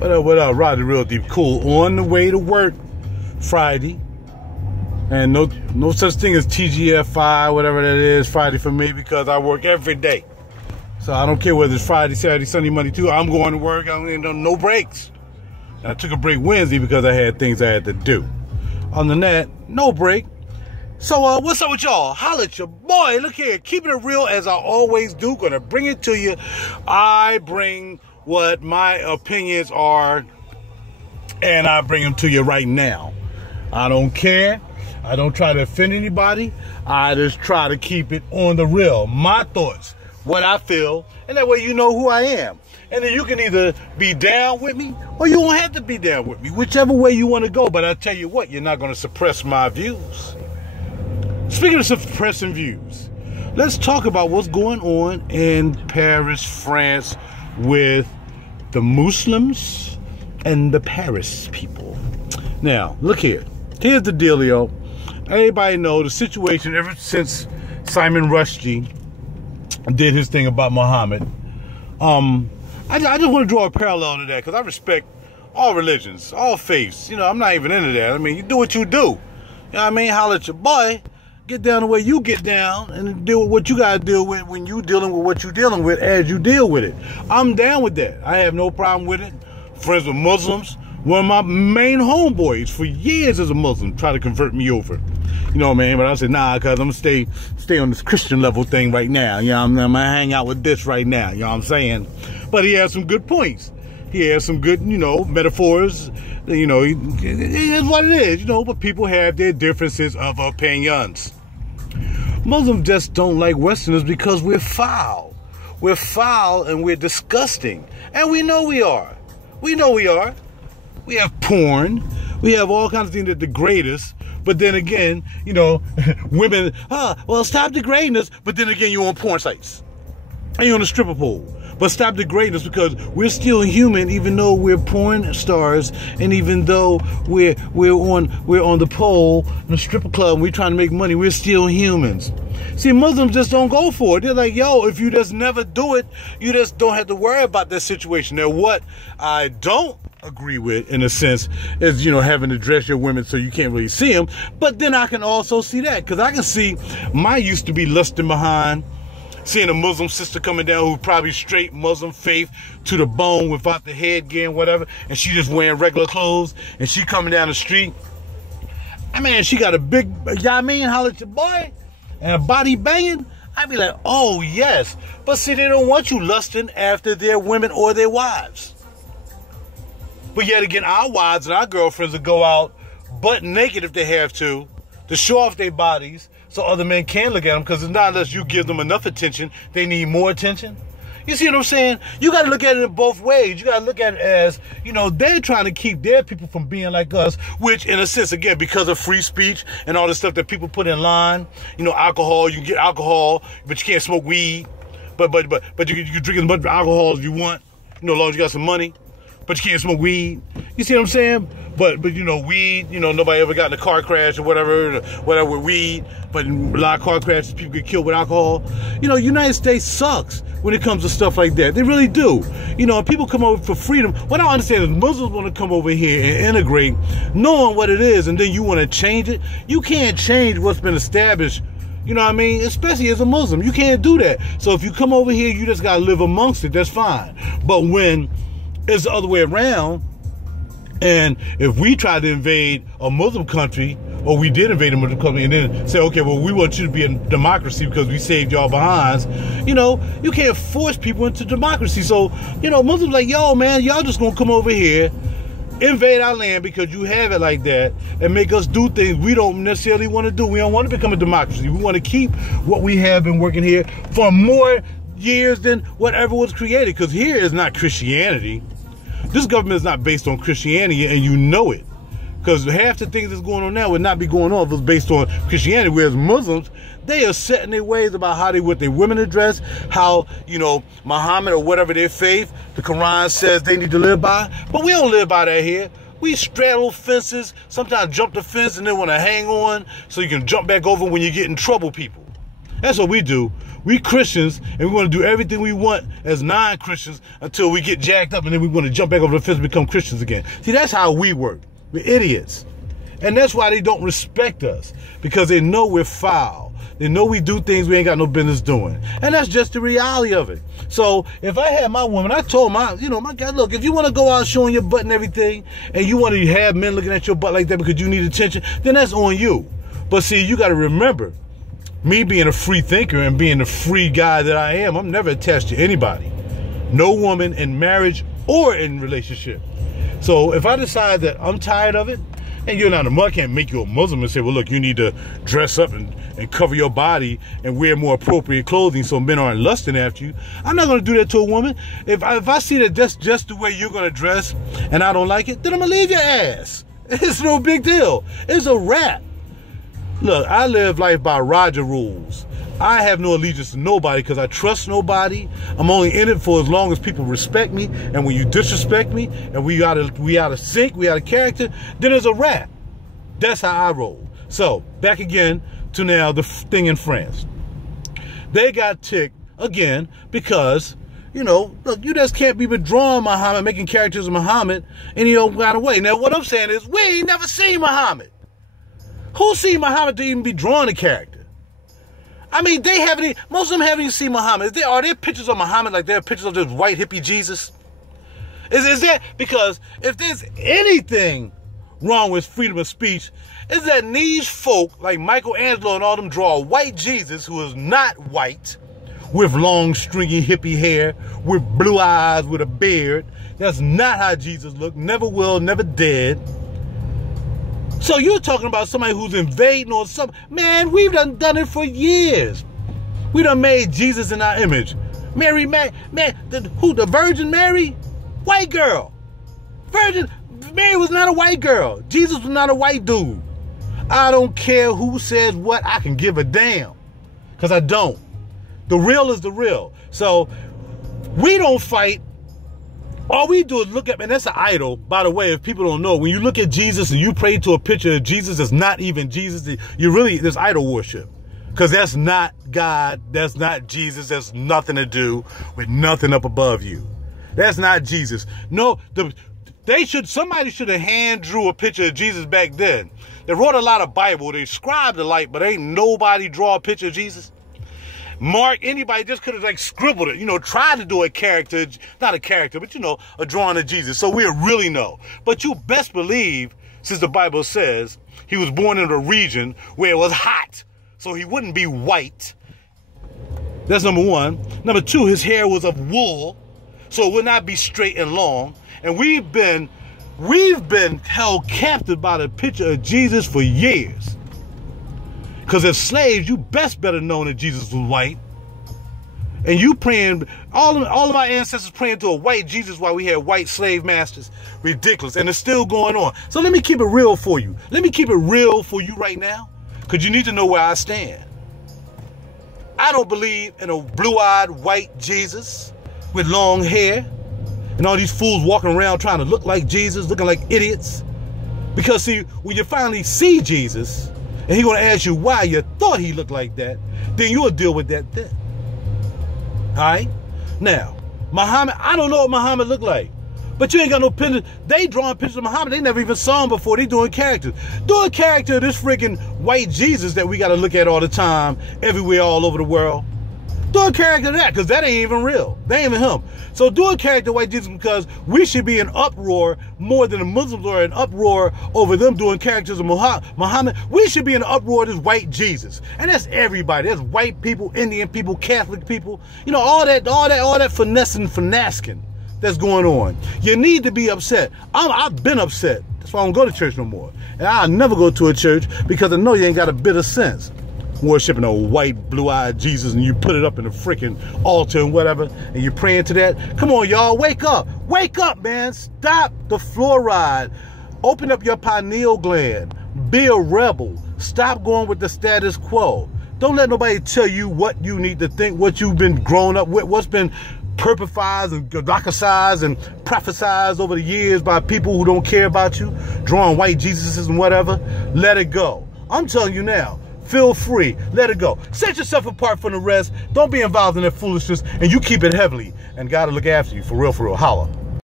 What up, RaJuR Deep Cool on the way to work Friday. And no such thing as TGFI, whatever that is, Friday for me, because I work every day. So I don't care whether it's Friday, Saturday, Sunday, Monday, too. I'm going to work. I don't no breaks. And I took a break Wednesday because I had things I had to do. Other than that, no break. So what's up with y'all? Holla at your boy. Look here, keeping it real as I always do. Gonna bring it to you. I bring what my opinions are, and I bring them to you right now. I don't care. I don't try to offend anybody. I just try to keep it on the real. My thoughts, what I feel, and that way you know who I am. And then you can either be down with me or you won't have to be down with me, whichever way you want to go. But I tell you what, you're not going to suppress my views. Speaking of suppressing views, let's talk about what's going on in Paris, France, with the Muslims and the Paris people. Now, look here. Here's the dealio. Everybody know the situation ever since Simon Rushdie did his thing about Muhammad. I just want to draw a parallel to that because I respect all religions, all faiths. You know, I'm not even into that. I mean, you do what you do. You know what I mean? Holla at your boy. Get down the way you get down and deal with what you got to deal with when you dealing with what you're dealing with as you deal with it. I'm down with that. I have no problem with it. Friends with Muslims. One of my main homeboys for years as a Muslim tried to convert me over. You know what I mean? But I said, nah, because I'm going to stay on this Christian level thing right now. You know, I'm going to hang out with this right now. You know what I'm saying? But he has some good points. He has some good, you know, metaphors. You know, it is what it is, you know, but people have their differences of opinions. Muslims just don't like Westerners because we're foul. We're foul and we're disgusting. And we know we are. We know we are. We have porn. We have all kinds of things that degrade us. But then again, you know, women, well, stop degrading us. But then again, you're on porn sites. And you're on a stripper pole. But stop degrading us because we're still human, even though we're porn stars, and even though we're on the pole in a stripper club and we're trying to make money, we're still humans. See, Muslims just don't go for it. They're like, yo, if you just never do it, you just don't have to worry about that situation. Now, what I don't agree with, in a sense, is, you know, having to dress your women so you can't really see them. But then I can also see that, because I can see my used to be lusting behind seeing a Muslim sister coming down who's probably straight Muslim faith to the bone without the headgear and whatever, and she just wearing regular clothes, and she coming down the street. I mean, she got a big, you know what I mean, holla at your boy, and a body banging. I'd be like, oh, yes. But see, they don't want you lusting after their women or their wives. But yet again, our wives and our girlfriends will go out butt naked if they have to show off their bodies so other men can look at them, because it's not unless you give them enough attention, they need more attention. You see what I'm saying? You got to look at it in both ways. You got to look at it as, you know, they're trying to keep their people from being like us, which in a sense, again, because of free speech and all the stuff that people put in line, you know, alcohol, you can get alcohol, but you can't smoke weed. But you can drink as much alcohol as you want, you know, as long as you got some money. But you can't smoke weed. You see what I'm saying? But you know, weed, you know, nobody ever got in a car crash or whatever with weed. But in a lot of car crashes, people get killed with alcohol. You know, United States sucks when it comes to stuff like that. They really do. You know, people come over for freedom. What I understand is Muslims want to come over here and integrate, knowing what it is, and then you want to change it. You can't change what's been established. You know what I mean? Especially as a Muslim. You can't do that. So if you come over here, you just got to live amongst it. That's fine. But when it's the other way around, and if we try to invade a Muslim country, or we did invade a Muslim country, and then say, okay, well, we want you to be in democracy because we saved y'all behinds, you know, you can't force people into democracy. So, you know, Muslims like, yo, man, y'all just gonna come over here, invade our land because you have it like that, and make us do things we don't necessarily want to do. We don't want to become a democracy. We want to keep what we have been working here for more years than whatever was created, because here is not Christianity. This government is not based on Christianity, and you know it. Because half the things that's going on now would not be going on if it was based on Christianity. Whereas Muslims, they are set in their ways about how they want their women to dress, how, you know, Muhammad or whatever their faith, the Quran says they need to live by. But we don't live by that here. We straddle fences, sometimes jump the fence and then want to hang on so you can jump back over when you get in trouble, people. That's what we do. We Christians, and we want to do everything we want as non-Christians until we get jacked up, and then we want to jump back over the fence and become Christians again. See, that's how we work. We're idiots. And that's why they don't respect us, because they know we're foul. They know we do things we ain't got no business doing. And that's just the reality of it. So if I had my woman, I told my guy, look, if you want to go out showing your butt and everything, and you want to have men looking at your butt like that because you need attention, then that's on you. But see, you got to remember, me being a free thinker and being the free guy that I am, I'm never attached to anybody. No woman in marriage or in relationship. So if I decide that I'm tired of it, and you're not a Muslim, I can't make you a Muslim and say, well, look, you need to dress up and cover your body and wear more appropriate clothing so men aren't lusting after you. I'm not going to do that to a woman. If I see that that's just the way you're going to dress and I don't like it, then I'm going to leave your ass. It's no big deal. It's a wrap. Look, I live life by RaJuR rules. I have no allegiance to nobody because I trust nobody. I'm only in it for as long as people respect me. And when you disrespect me and we out of sync, we out of character, then it's a wrap. That's how I roll. So back again to now the thing in France. They got ticked again because, look, you just can't be withdrawing Muhammad, making characters of Muhammad any old kind of way. Now what I'm saying is we ain't never seen Muhammad. Who seen Muhammad to even be drawing a character? I mean, most of them haven't even seen Muhammad. Are there pictures of Muhammad like there are pictures of this white hippie Jesus? Is that, because if there's anything wrong with freedom of speech, is that these folk like Michelangelo and all them draw a white Jesus who is not white, with long stringy hippie hair, with blue eyes, with a beard. That's not how Jesus looked, never will, never did. So you're talking about somebody who's invading or something. Man, we've done it for years. We done made Jesus in our image. Mary, the Virgin Mary? White girl. Virgin Mary was not a white girl. Jesus was not a white dude. I don't care who says what. I can give a damn. Because I don't. The real is the real. So we don't fight. All we do is look at, and that's an idol, by the way, if people don't know. When you look at Jesus and you pray to a picture of Jesus that's not even Jesus, there's idol worship. Because that's not God, that's not Jesus, that's nothing to do with nothing up above you. That's not Jesus. No, somebody should have hand drew a picture of Jesus back then. They wrote a lot of Bible, they scribed a lot, but ain't nobody draw a picture of Jesus. Mark, anybody just could have like scribbled it, tried to do a character, not a character, but a drawing of Jesus. So we really know. But you best believe, since the Bible says he was born in a region where it was hot, so he wouldn't be white. That's number one. Number two, his hair was of wool, so it would not be straight and long. And we've been held captive by the picture of Jesus for years. Because as slaves, you best better know that Jesus was white. And you praying, all of our ancestors praying to a white Jesus while we had white slave masters. Ridiculous. And it's still going on. So let me keep it real for you. Let me keep it real for you right now. Because you need to know where I stand. I don't believe in a blue-eyed white Jesus with long hair. And all these fools walking around trying to look like Jesus, looking like idiots. Because see, when you finally see Jesus, and he's going to ask you why you thought he looked like that, then you'll deal with that then. All right? Now, Muhammad, I don't know what Muhammad looked like. But you ain't got no pictures. They drawing pictures of Muhammad. They never even saw him before. They doing characters. Do a character of this freaking white Jesus that we got to look at all the time, everywhere, all over the world. Do a character of that, because that ain't even real. That ain't even him. So do a character of white Jesus, because we should be in uproar more than the Muslims are in uproar over them doing characters of Muhammad. We should be in uproar of this white Jesus. And that's everybody. That's white people, Indian people, Catholic people. All that finessing that's going on. You need to be upset. I've been upset. That's why I don't go to church no more. And I'll never go to a church because I know you ain't got a bit of sense. Worshiping a white, blue-eyed Jesus, and you put it up in a freaking altar and whatever, and you're praying to that. Come on, y'all, wake up. Wake up, man. Stop the fluoride. Open up your pineal gland. Be a rebel. Stop going with the status quo. Don't let nobody tell you what you need to think, what you've been grown up with, what's been perpified and godocized and prophesized over the years by people who don't care about you, drawing white Jesuses and whatever. Let it go. I'm telling you now, Feel free. Let it go. Set yourself apart from the rest. Don't be involved in that foolishness, and you keep it heavily. And God will look after you. For real, for real. Holla.